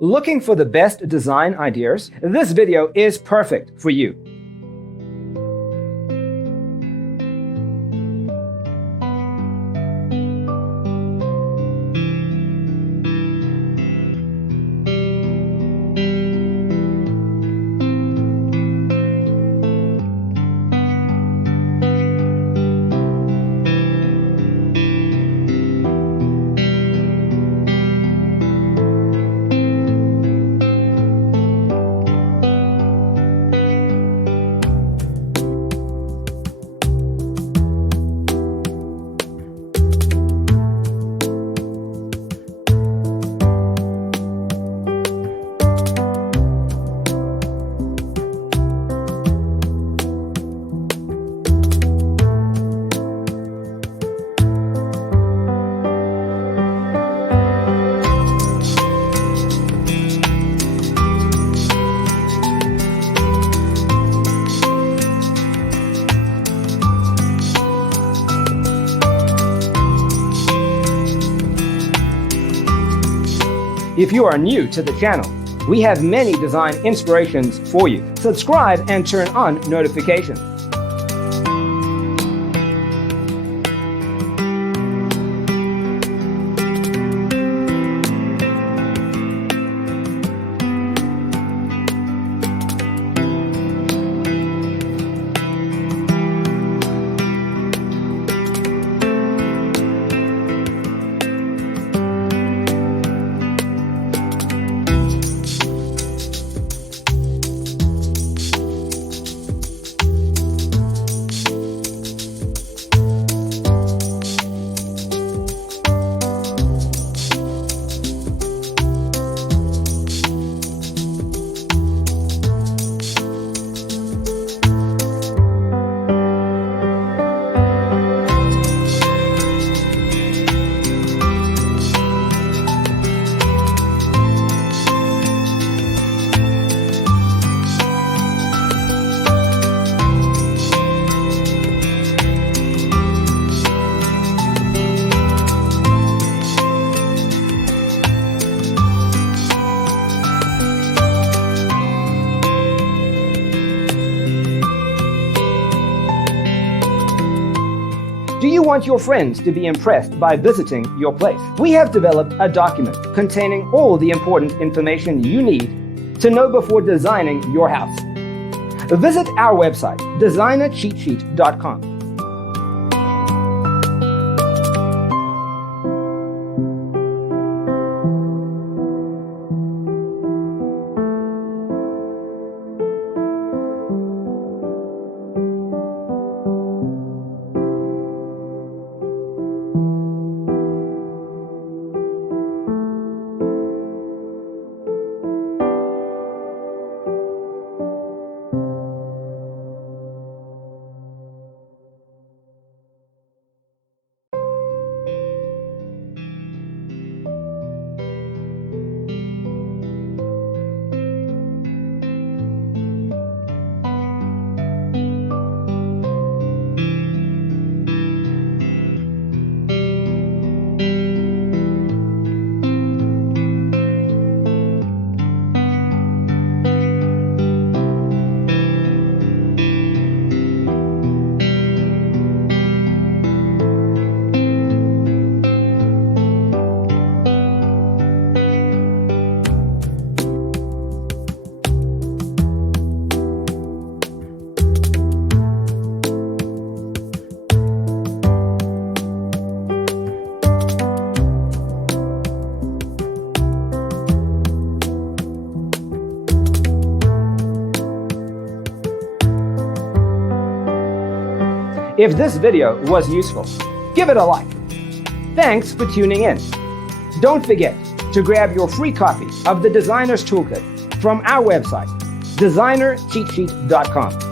Looking for the best design ideas? This video is perfect for you. If you are new to the channel, we have many design inspirations for you. Subscribe and turn on notifications. Do you want your friends to be impressed by visiting your place? We have developed a document containing all the important information you need to know before designing your house. Visit our website, designercheatsheet.com. If this video was useful, give it a like. Thanks for tuning in. Don't forget to grab your free copy of the Designer's Toolkit from our website, designercheatsheet.com.